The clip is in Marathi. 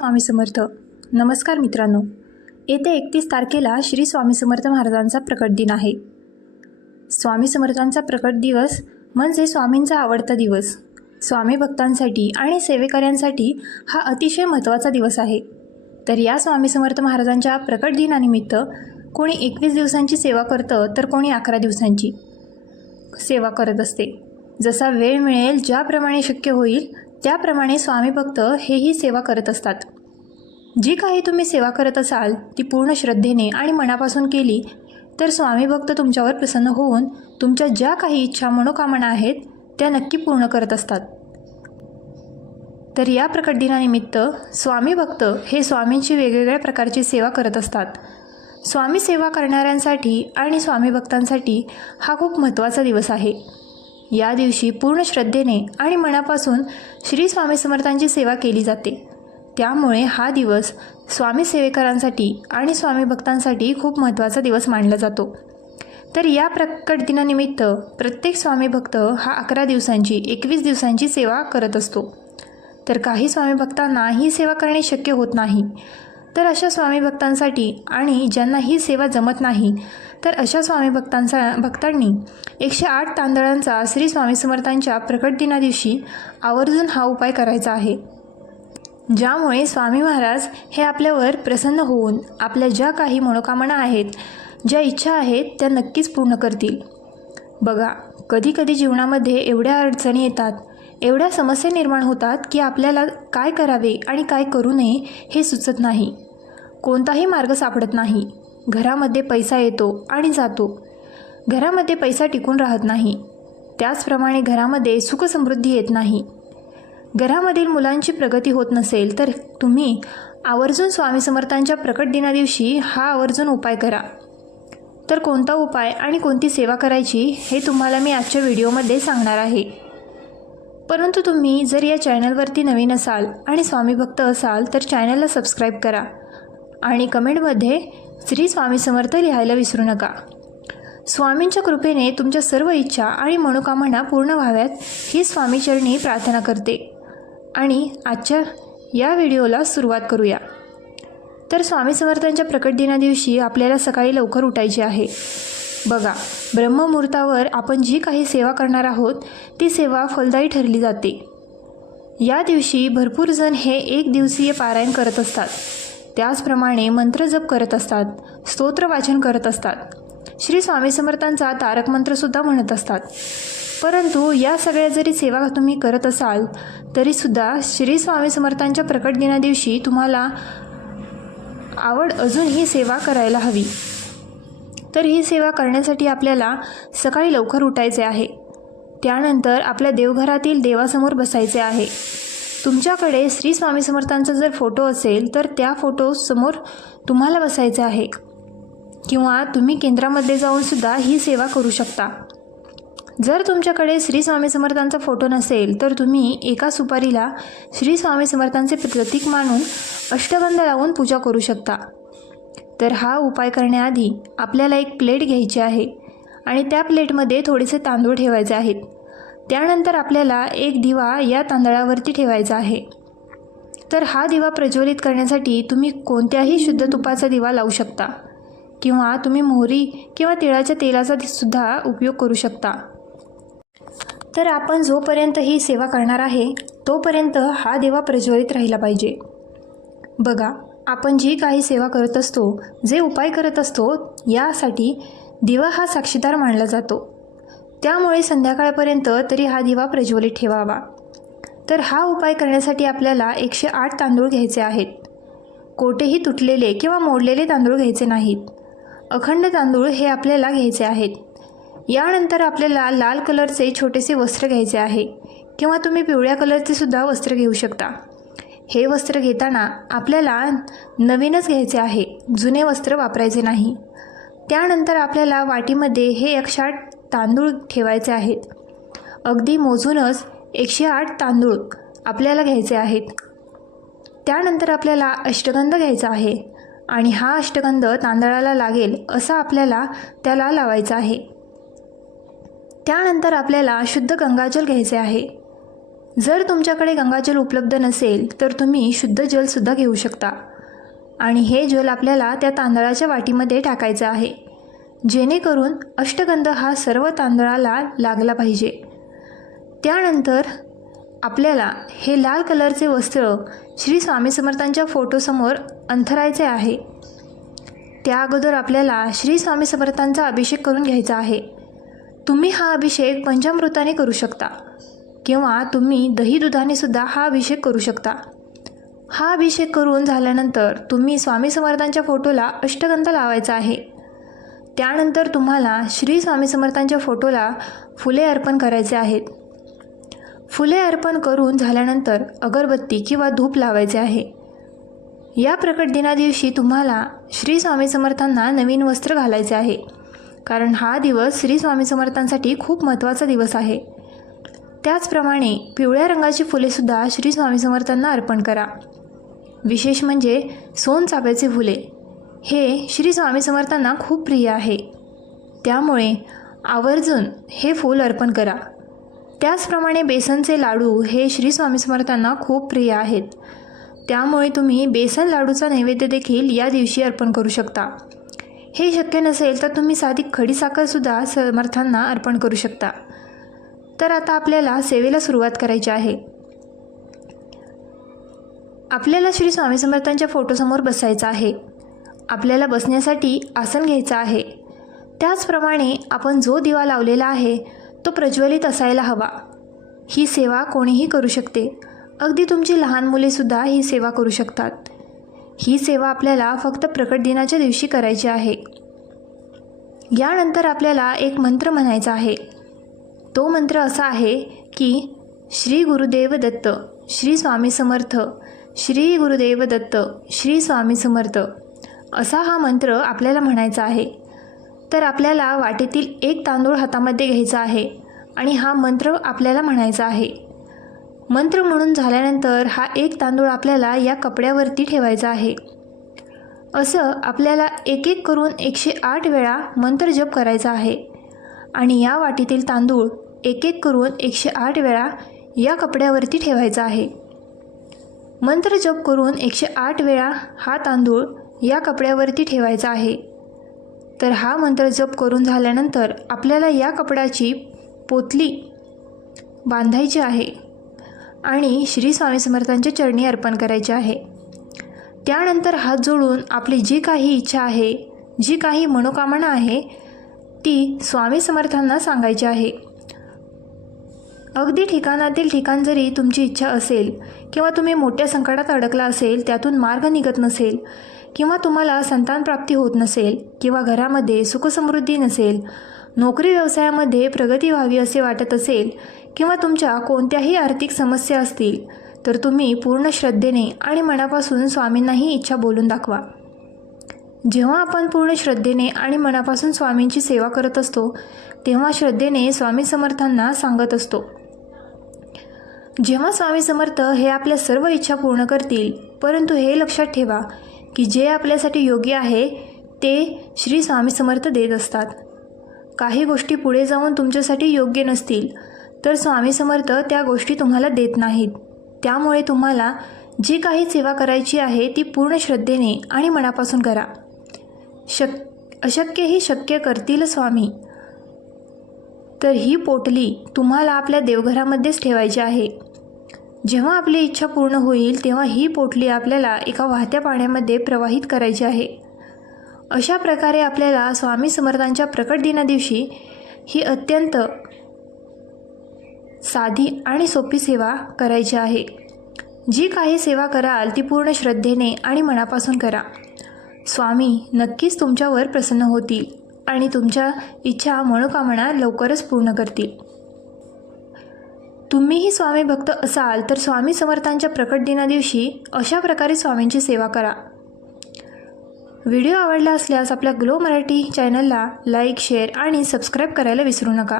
स्वामी समर्थ. नमस्कार मित्रांनो. येत्या एकतीस तारखेला श्री स्वामी समर्थ महाराजांचा प्रकट दिन आहे. स्वामी समर्थांचा प्रकट दिवस म्हणजे स्वामींचा आवडता दिवस. स्वामी भक्तांसाठी आणि सेवेकऱ्यांसाठी हा अतिशय महत्त्वाचा दिवस आहे. तर या स्वामी समर्थ महाराजांच्या प्रकट दिनानिमित्त कोणी एकवीस दिवसांची सेवा करतं तर कोणी अकरा दिवसांची सेवा करत असते. जसा वेळ मिळेल ज्याप्रमाणे शक्य होईल त्याप्रमाणे स्वामी भक्त हेही सेवा करत असतात. जी काही तुम्ही सेवा करत असाल ती पूर्ण श्रद्धेने आणि मनापासून केली तर स्वामी भक्त तुमच्यावर प्रसन्न होऊन तुमच्या ज्या काही इच्छा मनोकामना आहेत त्या नक्की पूर्ण करत असतात. तर या प्रकट दिनानिमित्त स्वामी भक्त हे स्वामींची वेगवेगळ्या प्रकारची सेवा करत असतात. स्वामी सेवा करणाऱ्यांसाठी आणि स्वामी भक्तांसाठी हा खूप महत्त्वाचा दिवस आहे. या दिवशी पूर्ण श्रद्धेने आणि मनापासून श्री स्वामी समर्थांची सेवा केली जाते. त्यामुळे हा दिवस स्वामी सेवेकरांसाठी आणि स्वामी भक्तांसाठी खूप महत्त्वाचा दिवस मानला जातो. तर या प्रकट दिनानिमित्त प्रत्येक स्वामी भक्त हा अकरा दिवसांची एकवीस दिवसांची सेवा करत असतो. तर काही स्वामी भक्तांना ही सेवा करणे शक्य होत नाही. तर अशा स्वामी भक्तांसाठी आणि ज्यांना ही सेवा जमत नाही तर अशा स्वामी भक्तांचा भक्तांनी एकशे आठ तांदळांचा श्री स्वामी समर्थांच्या प्रकट दिना दिवशी आवर्जून हा उपाय करायचा आहे. ज्यामुळे स्वामी महाराज हे आपल्यावर प्रसन्न होऊन आपल्या ज्या काही मनोकामना आहेत ज्या इच्छा आहेत त्या नक्कीच पूर्ण करतील. बघा कधी कधी जीवनामध्ये एवढ्या अडचणी येतात एवढ्या समस्या निर्माण होतात की आपल्याला काय करावे आणि काय करू नये हे सुचत नाही. कोणताही मार्ग सापडत नाही. घरामध्ये पैसा येतो आणि जातो. घरामध्ये पैसा टिकून राहत नाही. त्याचप्रमाणे घरामध्ये सुखसमृद्धी येत नाही. घरामधील मुलांची प्रगती होत नसेल तर तुम्ही आवर्जून स्वामी समर्थांच्या प्रकट दिनादिवशी हा आवर्जून उपाय करा. तर कोणता उपाय आणि कोणती सेवा करायची हे तुम्हाला मी आजच्या व्हिडिओमध्ये सांगणार आहे. परंतु तुम्ही जर या चॅनलवरती नवीन असाल आणि स्वामी भक्त असाल तर चॅनलला सबस्क्राईब करा आणि कमेंटमध्ये श्री स्वामी समर्थ लिहायला विसरू नका. स्वामींच्या कृपेने तुमच्या सर्व इच्छा आणि मनोकामना पूर्ण व्हाव्यात ही स्वामीचरणी प्रार्थना करते. आणि आजच्या या व्हिडिओला सुरुवात करूया. तर स्वामी समर्थांच्या प्रकट दिनादिवशी आपल्याला सकाळी लवकर उठायचे आहे. बघा ब्रह्ममुहूर्तावर आपण जी काही सेवा करणार आहोत ती सेवा फलदायी ठरली जाते. या दिवशी भरपूर जण हे एक दिवसीय पारायण करत असतात. त्याचप्रमाणे मंत्रजप करत असतात स्तोत्र वाचन करत असतात. श्री स्वामी समर्थांचा तारक मंत्रसुद्धा म्हणत असतात. परंतु या सगळ्या जरी सेवा तुम्ही करत असाल तरीसुद्धा श्री स्वामी समर्थांच्या प्रकट दिनादिवशी तुम्हाला आवड अजून ही सेवा करायला हवी. तर ही सेवा करण्यासाठी आपल्याला सकाळी लवकर उठायचे आहे. त्यानंतर आपल्या देवघरातील देवासमोर बसायचे आहे. तुमच्याकडे श्री स्वामी समर्थांचा जर फोटो असेल तर त्या फोटो समोर तुम्हाला बसायचा आहे. किंवा तुम्ही केंद्रामध्ये जाऊनसुद्धा ही सेवा करू शकता. जर तुमच्याकडे श्री स्वामी समर्थांचा फोटो नसेल तर तुम्ही एका सुपारीला श्री स्वामी समर्थांचे प्रतीक मानून अष्टगंध लावून पूजा करू शकता. तर हा उपाय करण्याआधी आपल्याला एक प्लेट घ्यायची आहे आणि त्या प्लेटमध्ये थोडेसे तांदूळ ठेवायचे आहेत. त्यानंतर आपल्याला एक दिवा या तांदळावरती ठेवायचा आहे. तर हा दिवा प्रज्वलित करण्यासाठी तुम्ही कोणत्याही शुद्ध तुपाचा दिवा लावू शकता किंवा तुम्ही मोहरी किंवा तिळाच्या तेलाचा सुद्धा उपयोग करू शकता. तर आपण जोपर्यंत ही सेवा करणार आहे तोपर्यंत हा दिवा प्रज्वलित राहिला पाहिजे. बघा आपण जी काही सेवा करत असतो जे उपाय करत असतो यासाठी दिवा हा साक्षीदार मानला जातो. त्यामुळे संध्याकाळपर्यंत तरी हा दिवा प्रज्वलित ठेवावा. तर हा उपाय करण्यासाठी आपल्याला एकशे आठ तांदूळ घ्यायचे आहेत. कोठेही तुटलेले किंवा मोडलेले तांदूळ घ्यायचे नाहीत. अखंड तांदूळ हे आपल्याला घ्यायचे आहेत. यानंतर आपल्याला लाल कलरचे छोटेसे वस्त्र घ्यायचे आहे किंवा तुम्ही पिवळ्या कलरचे सुद्धा वस्त्र घेऊ शकता. हे वस्त्र घेताना आपल्याला नवीनच घ्यायचे आहे जुने वस्त्र वापरायचे नाही. त्यानंतर आपल्याला वाटीमध्ये हे एकशे आठ तांदूळ ठेवायचे आहेत. अगदी मोजूनच एकशे आठ तांदूळ आपल्याला घ्यायचे आहेत. त्यानंतर आपल्याला अष्टगंध घ्यायचा आहे आणि हा अष्टगंध तांदळाला लागेल असा आपल्याला त्याला लावायचा आहे. त्यानंतर आपल्याला शुद्ध गंगाजल घ्यायचे आहे. जर तुमच्याकडे गंगाजल उपलब्ध नसेल तर तुम्ही शुद्ध जलसुद्धा घेऊ शकता. आणि हे जल आपल्याला त्या तांदळाच्या वाटीमध्ये टाकायचं आहे. जेणेकरून अष्टगंध हा सर्व तांदळाला लागला पाहिजे. त्यानंतर आपल्याला हे लाल कलरचे वस्त्र श्री स्वामी समर्थांच्या फोटोसमोर अंथरायचे आहे. त्या अगोदर आपल्याला श्री स्वामी समर्थांचा अभिषेक करून घ्यायचा आहे. तुम्ही हा अभिषेक पंचामृताने करू शकता किंवा तुम्ही दही दुधाने सुद्धा हा अभिषेक करू शकता. हा अभिषेक करून झाल्यानंतर तुम्ही स्वामी समर्थांच्या फोटोला अष्टगंध लावायचा आहे. त्यानंतर तुम्हाला श्री स्वामी समर्थांच्या फोटोला फुले अर्पण करायचे आहेत. फुले अर्पण करून झाल्यानंतर अगरबत्ती किंवा धूप लावायचे आहे. या प्रकट दिना दिवशी तुम्हाला श्री स्वामी समर्थांना नवीन वस्त्र घालायचे आहे. कारण हा दिवस श्री स्वामी समर्थांसाठी खूप महत्त्वाचा दिवस आहे. त्याचप्रमाणे पिवळ्या रंगाची फुलेसुद्धा श्री स्वामी समर्थांना अर्पण करा. विशेष म्हणजे सोनचाफ्याचे फुले. हे श्री स्वामी समर्थांना खूप प्रिय आहे. त्यामुळे आवर्जून हे फूल अर्पण करा. त्याचप्रमाणे बेसनचे लाडू हे श्री स्वामी समर्थांना खूप प्रिय आहेत. त्यामुळे तुम्ही बेसन लाडूचा नैवेद्य देखील या दिवशी अर्पण करू शकता. हे शक्य नसेल तर तुम्ही साधी खडीसाखरसुद्धा समर्थांना अर्पण करू शकता. तर आता आपल्याला सेवेला सुरुवात करायची आहे. आपल्याला श्री स्वामी समर्थांच्या फोटोसमोर बसायचं आहे. आपल्याला बसण्यासाठी आसन घ्यायचं आहे. त्याचप्रमाणे आपण जो दिवा लावलेला आहे तो प्रज्वलित असायला हवा. ही सेवा कोणीही करू शकते. अगदी तुमची लहान मुलेसुद्धा ही सेवा करू शकतात. ही सेवा आपल्याला फक्त प्रकट दिनाच्या दिवशी करायची आहे. यानंतर आपल्याला एक मंत्र म्हणायचा आहे. तो मंत्र असा आहे की श्री गुरुदेव दत्त श्री स्वामी समर्थ श्री गुरुदेव दत्त श्री स्वामी समर्थ. असा हा मंत्र आपल्याला म्हणायचा आहे. तर आपल्याला वाटेतील एक तांदूळ हातामध्ये घ्यायचा आहे आणि हा मंत्र आपल्याला म्हणायचा आहे. मंत्र म्हणून झाल्यानंतर हा एक तांदूळ आपल्याला या कपड्यावरती ठेवायचा आहे. असं आपल्याला एक एक करून एकशे आठ वेळा मंत्र जप करायचा आहे. आणि या वाटीतील तांदूळ एक एक करून एकशे आठ वेळा या कपड्यावरती ठेवायचा आहे. मंत्र जप करून एकशे आठ वेळा हा तांदूळ या कपड्यावरती ठेवायचा आहे. तर हा मंत्र जप करून झाल्यानंतर आपल्याला या कपड्याची पोतली बांधायची आहे आणि श्री स्वामी समर्थांच्या चरणी अर्पण करायचे आहे. त्यानंतर हात जोडून आपली जी काही इच्छा आहे जी काही मनोकामना आहे ती स्वामी समर्थांना सांगायची आहे. अगदी ठिकाणातील ठिकाण जरी तुमची इच्छा असेल किंवा तुम्ही मोठ्या संकटात अडकला असेल त्यातून मार्ग निघत नसेल किंवा तुम्हाला संतानप्राप्ती होत नसेल किंवा घरामध्ये सुखसमृद्धी नसेल नोकरी व्यवसायामध्ये प्रगती व्हावी असे वाटत असेल किंवा तुमच्या कोणत्याही आर्थिक समस्या असतील तर तुम्ही पूर्ण श्रद्धेने आणि मनापासून स्वामींनाही इच्छा बोलून दाखवा. जेव्हा आपण पूर्ण श्रद्धेने आणि मनापासून स्वामींची सेवा करत असतो तेव्हा श्रद्धेने स्वामी समर्थांना सांगत असतो. जेव्हा स्वामी समर्थ हे आपल्या सर्व इच्छा पूर्ण करतील परंतु हे लक्षात ठेवा की जे आपल्यासाठी योग्य आहे ते श्री स्वामी समर्थ देत असतात. काही गोष्टी पुढे जाऊन तुमच्यासाठी योग्य नसतील तर स्वामी समर्थ त्या गोष्टी तुम्हाला देत नाहीत. त्यामुळे तुम्हाला जी काही सेवा करायची आहे ती पूर्ण श्रद्धेने आणि मनापासून करा. शक अशक्यही शक्य करतील स्वामी. तर ही पोटली तुम्हाला आपल्या देवघरामध्येच ठेवायची आहे. जेव्हा आपली इच्छा पूर्ण होईल तेव्हा ही पोटली आपल्याला एका वाहत्या पाण्यामध्ये प्रवाहित करायची आहे. अशा प्रकारे आपल्याला स्वामी समर्थांच्या प्रकट दिनादिवशी ही अत्यंत साधी आणि सोपी सेवा करायची आहे. जी काही सेवा कराल ती पूर्ण श्रद्धेने आणि मनापासून करा. स्वामी नक्कीच तुमच्यावर प्रसन्न होतील आणि तुमच्या इच्छा मनोकामना लवकरच पूर्ण करतील. तुम्हीही स्वामी भक्त असाल तर स्वामी समर्थांच्या प्रकट दिनादिवशी अशा प्रकारे स्वामींची सेवा करा. व्हिडिओ आवडला असल्यास आपल्या ग्लो मराठी चॅनलला लाईक शेअर आणि सबस्क्राईब करायला विसरू नका.